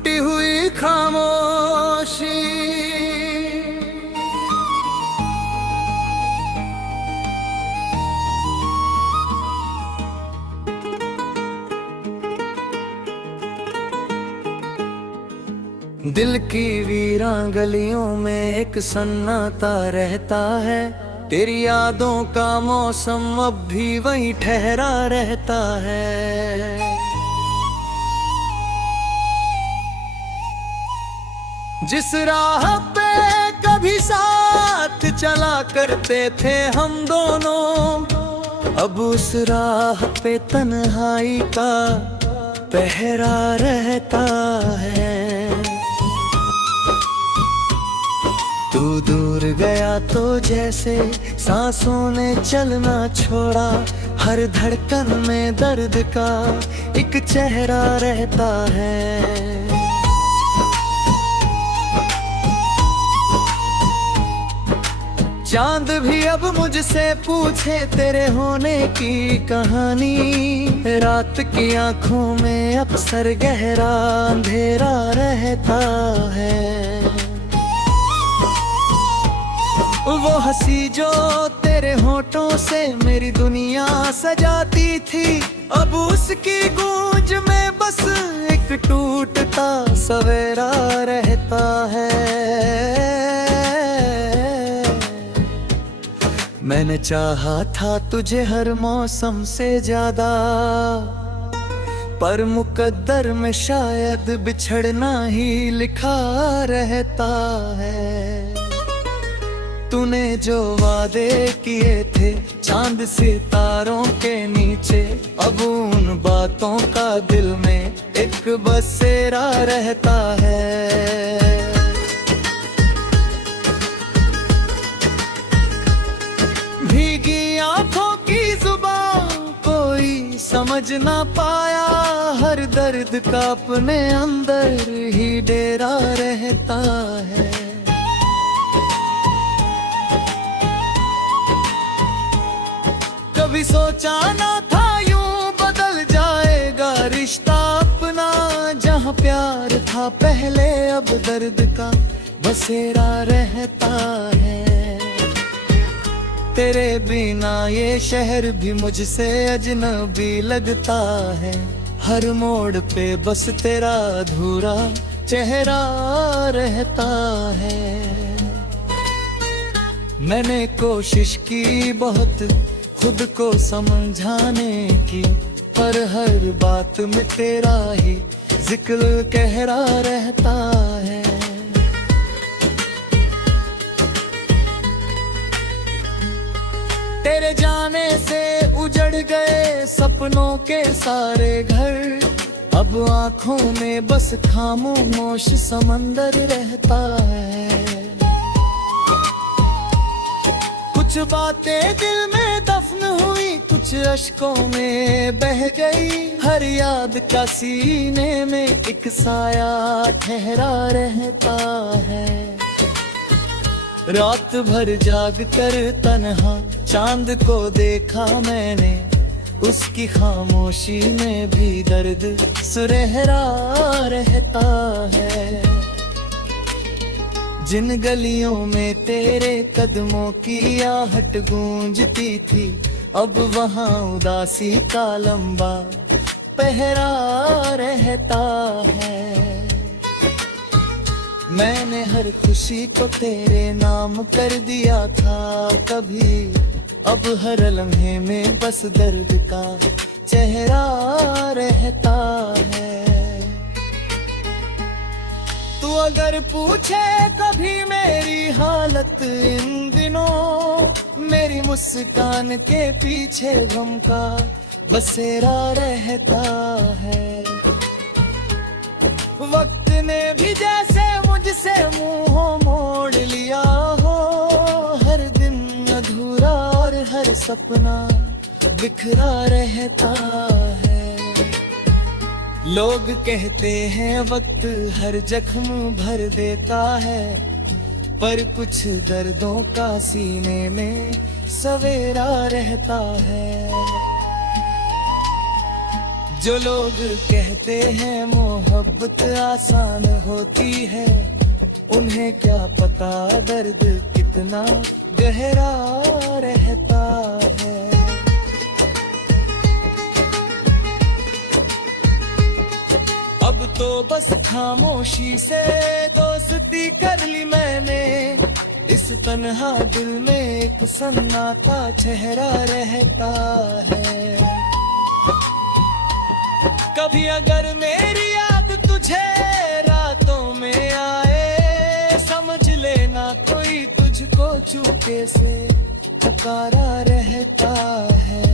टूटी हुई खामोशी। दिल की वीरान गलियों में एक सन्नाटा रहता है, तेरी यादों का मौसम अब भी वहीं ठहरा रहता है। जिस राह पे कभी साथ चला करते थे हम दोनों, अब उस राह पे तन्हाई का पहरा रहता है। तू दूर गया तो जैसे सांसों ने चलना छोड़ा, हर धड़कन में दर्द का एक चेहरा रहता है। चांद भी अब मुझसे पूछे तेरे होने की कहानी, रात की आंखों में अक्सर गहरा अंधेरा रहता है। वो हंसी जो तेरे होठों से मेरी दुनिया सजाती थी, अब उसकी गूंज में बस एक टूटता सवेरा रहता है। मैंने चाहा था तुझे हर मौसम से ज्यादा, पर मुकद्दर में शायद बिछड़ना ही लिखा रहता है। तूने जो वादे किए थे चांद सितारों के नीचे, अब उन बातों का दिल में एक बसेरा रहता है। भीगी आंखों की जुबान कोई समझ ना पाया, हर दर्द का अपने अंदर ही डेरा रहता है। कभी सोचा ना था यूं बदल जाएगा रिश्ता अपना, जहां प्यार था पहले अब दर्द का बसेरा रहता है। तेरे बिना ये शहर भी मुझसे अजनबी लगता है, हर मोड़ पे बस तेरा अधूरा चेहरा रहता है। मैंने कोशिश की बहुत खुद को समझाने की, पर हर बात में तेरा ही जिक्र गहरा रहता है। तेरे जाने से उजड़ गए सपनों के सारे घर, अब आंखों में बस खामोश समंदर रहता है। कुछ बातें दिल में दफन हुई, कुछ अश्कों में बह गई, हर याद का सीने में एक साया ठहरा रहता है। रात भर जाग कर तन्हा चांद को देखा मैंने, उसकी खामोशी में भी दर्द सुनहरा रहता है। जिन गलियों में तेरे कदमों की आहट गूंजती थी, अब वहां उदासी का लंबा पहरा रहता है। मैंने हर खुशी को तेरे नाम कर दिया था कभी, अब हर लम्हे में बस दर्द का चेहरा रहता है। तू अगर पूछे कभी मेरी हालत इन दिनों, मेरी मुस्कान के पीछे गम का बसेरा रहता है। वक्त ने भी जैसे मुझसे मुंह मोड़ लिया हो, हर दिन अधूरा और हर सपना बिखरा रहता है। लोग कहते हैं वक्त हर जख्म भर देता है, पर कुछ दर्दों का सीने में सवेरा रहता है। जो लोग कहते हैं मोहब्बत आसान होती है, उन्हें क्या पता दर्द कितना गहरा रहता है। अब तो बस खामोशी से दोस्ती कर ली मैंने, इस तन्हा दिल में एक सन्नाटा चेहरा रहता है। कभी अगर मेरी याद तुझे रातों में आए, समझ लेना कोई तुझको चुपके से पुकारा रहता है।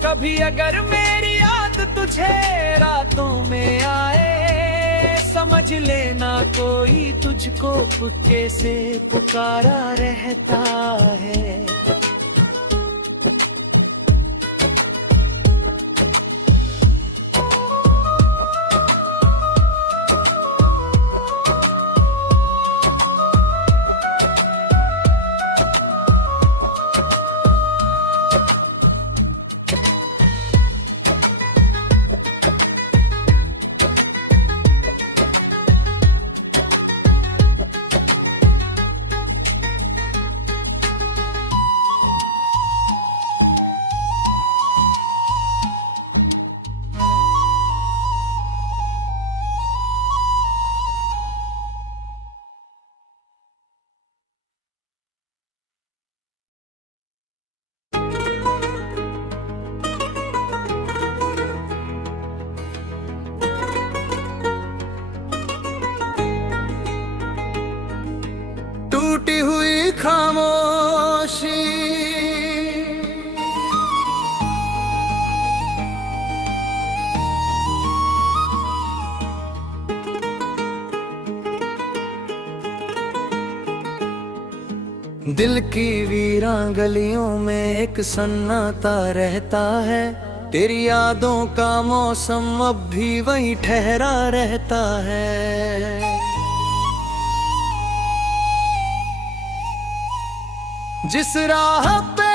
कभी अगर मेरी याद तुझे रातों में आए, समझ लेना कोई तुझको चुपके से पुकारा रहता है। टूटी हुई खामोशी, दिल की वीरान गलियों में एक सन्नाटा रहता है। तेरी यादों का मौसम अब भी वही ठहरा रहता है। जिस राह पे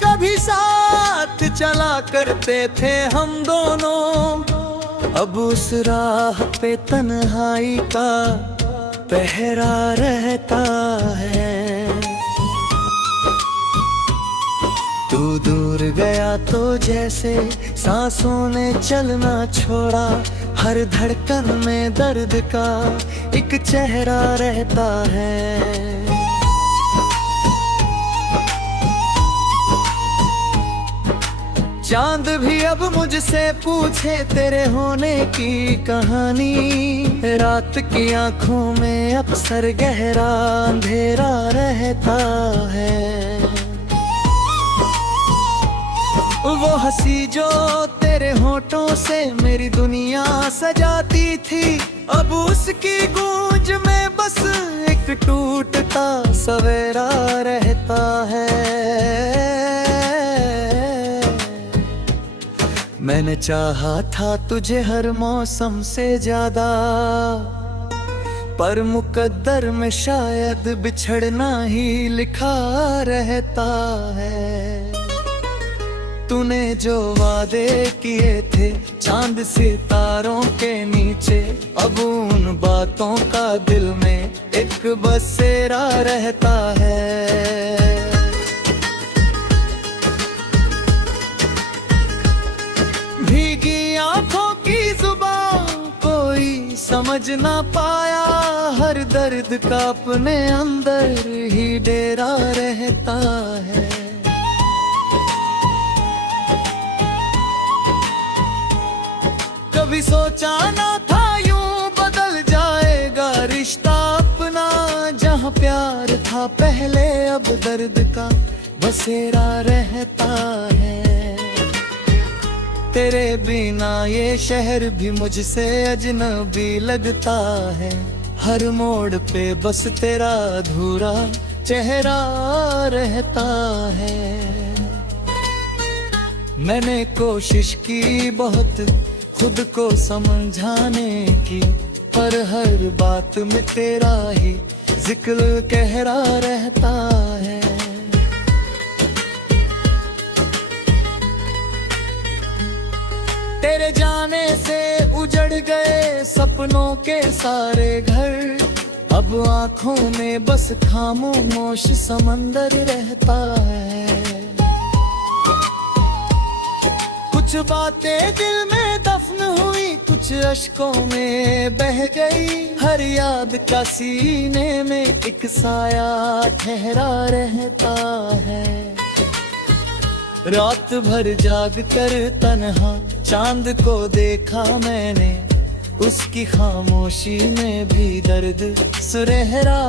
कभी साथ चला करते थे हम दोनों, अब उस राह पे तन्हाई का पहरा रहता है। तू दूर गया तो जैसे सांसों ने चलना छोड़ा, हर धड़कन में दर्द का एक चेहरा रहता है। चांद भी अब मुझसे पूछे तेरे होने की कहानी, रात की आंखों में अक्सर गहरा अंधेरा रहता है। वो हंसी जो तेरे होठों से मेरी दुनिया सजाती थी, अब उसकी गूंज में बस एक टूटता सवेरा रहता है। मैंने चाहा था तुझे हर मौसम से ज्यादा, पर मुकद्दर में शायद बिछड़ना ही लिखा रहता है। तूने जो वादे किए थे चांद सितारों के नीचे, अब उन बातों का दिल में एक बसेरा रहता है। भीगी आंखों की जुबान कोई समझ ना पाया, हर दर्द का अपने अंदर ही डेरा रहता है। कभी सोचा ना था यूं बदल जाएगा रिश्ता अपना, जहाँ प्यार था पहले अब दर्द का बसेरा रहता है। तेरे बिना ये शहर भी मुझसे अजनबी लगता है, हर मोड़ पे बस तेरा अधूरा चेहरा रहता है। मैंने कोशिश की बहुत खुद को समझाने की, पर हर बात में तेरा ही जिक्र गहरा रहता है। तेरे जाने से उजड़ गए सपनों के सारे घर, अब आंखों में बस खामोश समंदर रहता है। कुछ बातें दिल में दफन हुई, कुछ अश्कों में बह गई, हर याद का सीने में एक साया ठहरा रहता है। रात भर जाग कर तन्हा चांद को देखा मैंने, उसकी खामोशी में भी दर्द सुनहरा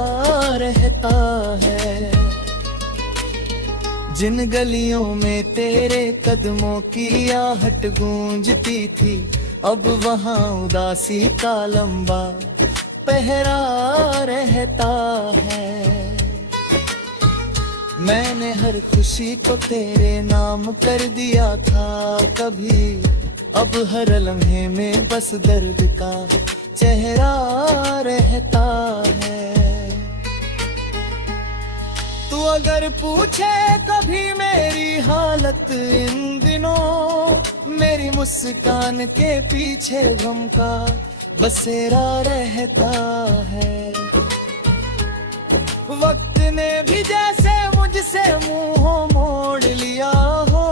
रहता है। जिन गलियों में तेरे कदमों की आहट गूंजती थी, अब वहाँ उदासी का लंबा पहरा रहता है। मैंने हर खुशी को तेरे नाम कर दिया था कभी, अब हर लम्हे में बस दर्द का चेहरा रहता है। तू अगर पूछे कभी मेरी हालत इन दिनों, मेरी मुस्कान के पीछे गम का बसेरा रहता है। वक्त ने भी जैसे मुझसे मुंह मोड़ लिया हो,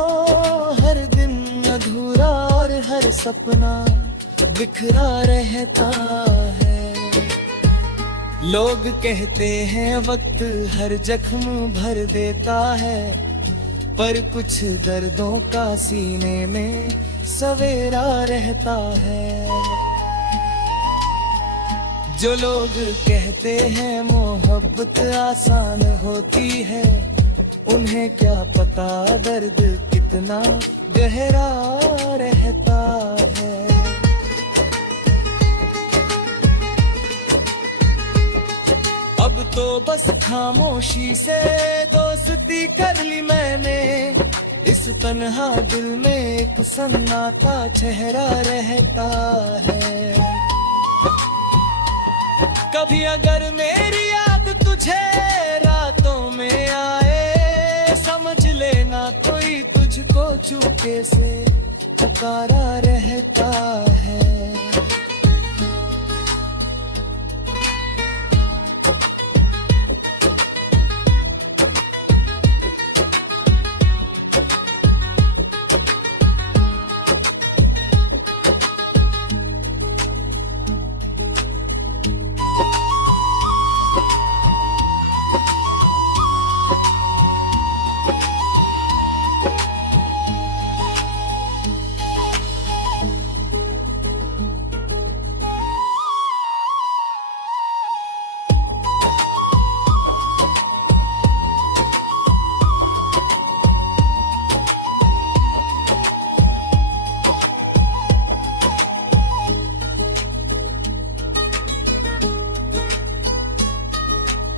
हर दिन अधूरा और हर सपना बिखरा रहता है। लोग कहते हैं वक्त हर जख्म भर देता है, पर कुछ दर्दों का सीने में सवेरा रहता है। जो लोग कहते हैं मोहब्बत आसान होती है, उन्हें क्या पता दर्द कितना गहरा रहता है। अब तो बस खामोशी से दोस्ती कर ली मैंने, इस तन्हा दिल में एक सन्नाटा चेहरा रहता है। कभी अगर मेरी याद तुझे रातों में आए, समझ लेना कोई तुझको चुपके से पुकारा रहता है।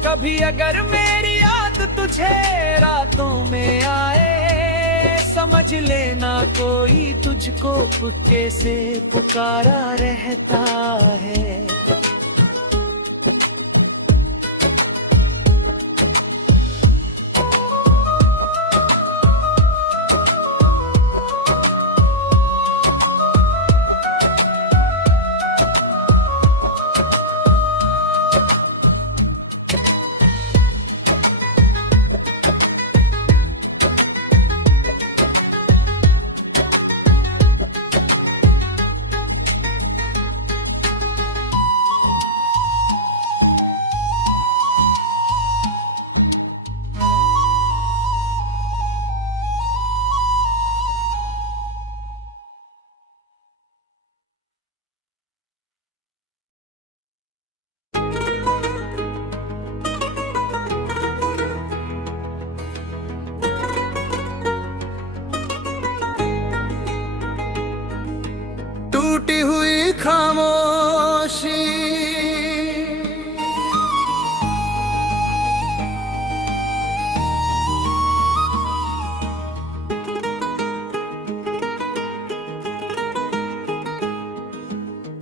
कभी अगर मेरी याद तुझे रातों में आए, समझ लेना कोई तुझको पुक्के से पुकारा रहता है।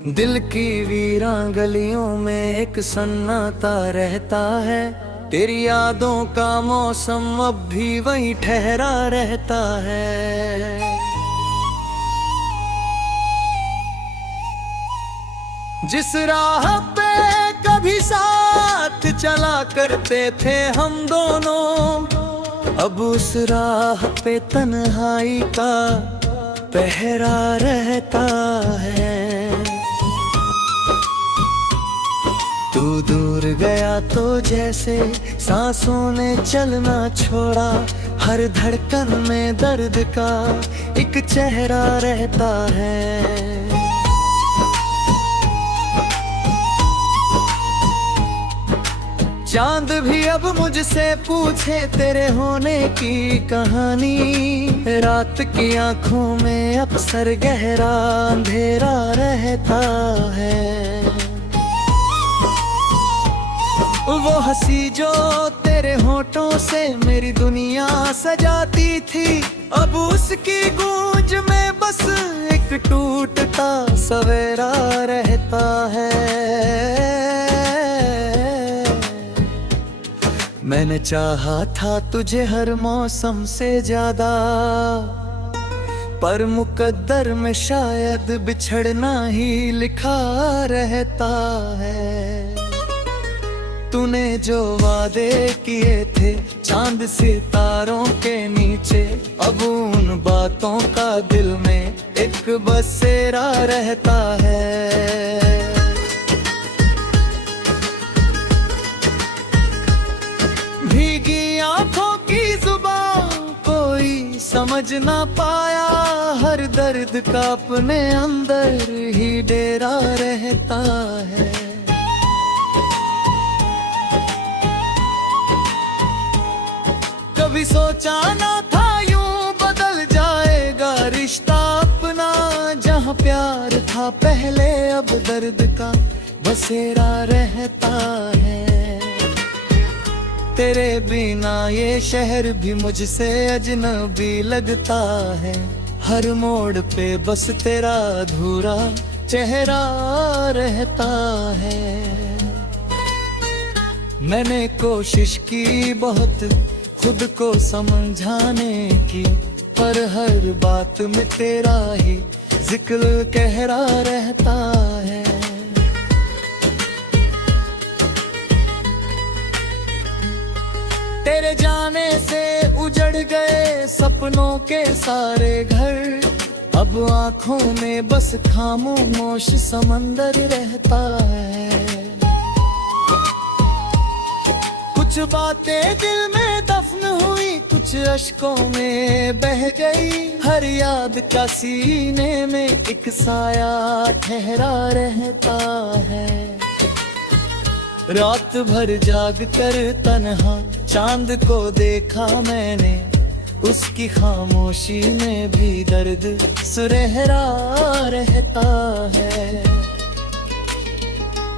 दिल की वीरान गलियों में एक सन्नाटा रहता है, तेरी यादों का मौसम अब भी वहीं ठहरा रहता है। जिस राह पे कभी साथ चला करते थे हम दोनों, अब उस राह पे तन्हाई का पहरा रहता है। तू दूर गया तो जैसे सांसों ने चलना छोड़ा, हर धड़कन में दर्द का एक चेहरा रहता है। चांद भी अब मुझसे पूछे तेरे होने की कहानी, रात की आंखों में अक्सर गहरा अंधेरा रहता है। वो हंसी जो तेरे होठों से मेरी दुनिया सजाती थी, अब उसकी गूंज में बस एक टूटता सवेरा रहता है। मैंने चाहा था तुझे हर मौसम से ज्यादा, पर मुकद्दर में शायद बिछड़ना ही लिखा रहता है। तूने जो वादे किए थे चांद सितारों के नीचे, अब उन बातों का दिल में एक बसेरा रहता है। भीगी आंखों की जुबान कोई समझ ना पाया, हर दर्द का अपने अंदर ही डेरा रहता है। कभी सोचा ना था यूं बदल जाएगा रिश्ता अपना, जहाँ प्यार था पहले अब दर्द का बसेरा रहता है। तेरे बिना ये शहर भी मुझसे अजनबी लगता है, हर मोड़ पे बस तेरा अधूरा चेहरा रहता है। मैंने कोशिश की बहुत खुद को समझाने की, पर हर बात में तेरा ही जिक्र गहरा रहता है। तेरे जाने से उजड़ गए सपनों के सारे घर, अब आंखों में बस खामोश समंदर रहता है। कुछ बातें दिल में दफन हुई, कुछ अश्कों में बह गई, हर याद का सीने में एक साया ठहरा रहता है। रात भर जाग कर तन्हा चांद को देखा मैंने, उसकी खामोशी में भी दर्द सुनहरा रहता है।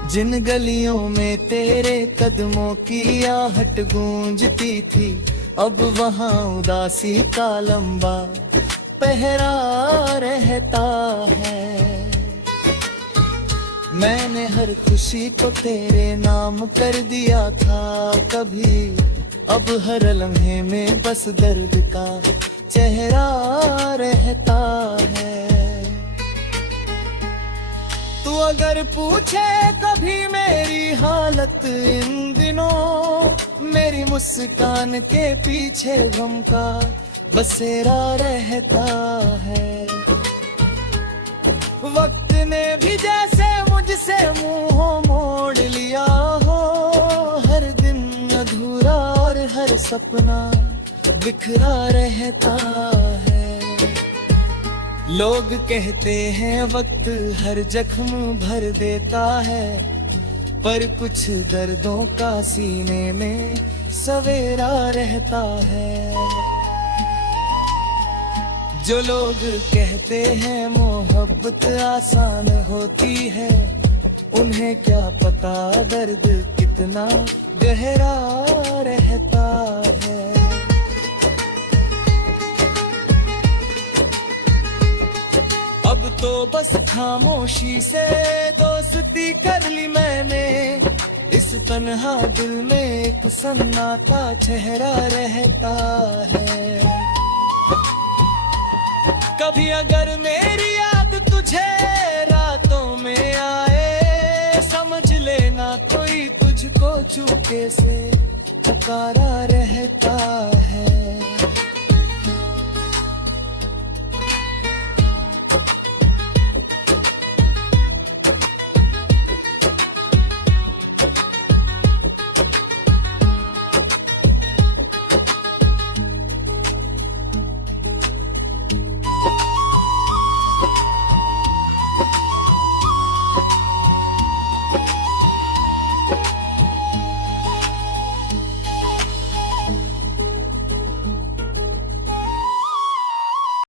जिन गलियों में तेरे कदमों की आहट गूंजती थी, अब वहाँ उदासी का लंबा पहरा रहता है। मैंने हर खुशी को तेरे नाम कर दिया था कभी, अब हर लम्हे में बस दर्द का चेहरा रहता है। तू अगर पूछे कभी मेरी हालत इन दिनों, मेरी मुस्कान के पीछे गम का बसेरा रहता है। वक्त ने भी जैसे मुझसे मुंह मोड़ लिया हो, हर दिन अधूरा और हर सपना बिखरा रहता है। लोग कहते हैं वक्त हर जख्म भर देता है, पर कुछ दर्दों का सीने में सवेरा रहता है। जो लोग कहते हैं मोहब्बत आसान होती है, उन्हें क्या पता दर्द कितना गहरा रहता है। अब तो बस खामोशी से दोस्ती कर ली मैंने। इस तन्हा दिल में एक सन्नाटा ठहरा रहता है। कभी अगर मेरी याद तुझे रातों में आए, समझ लेना कोई तुझको चुपके से पुकारा रहता है।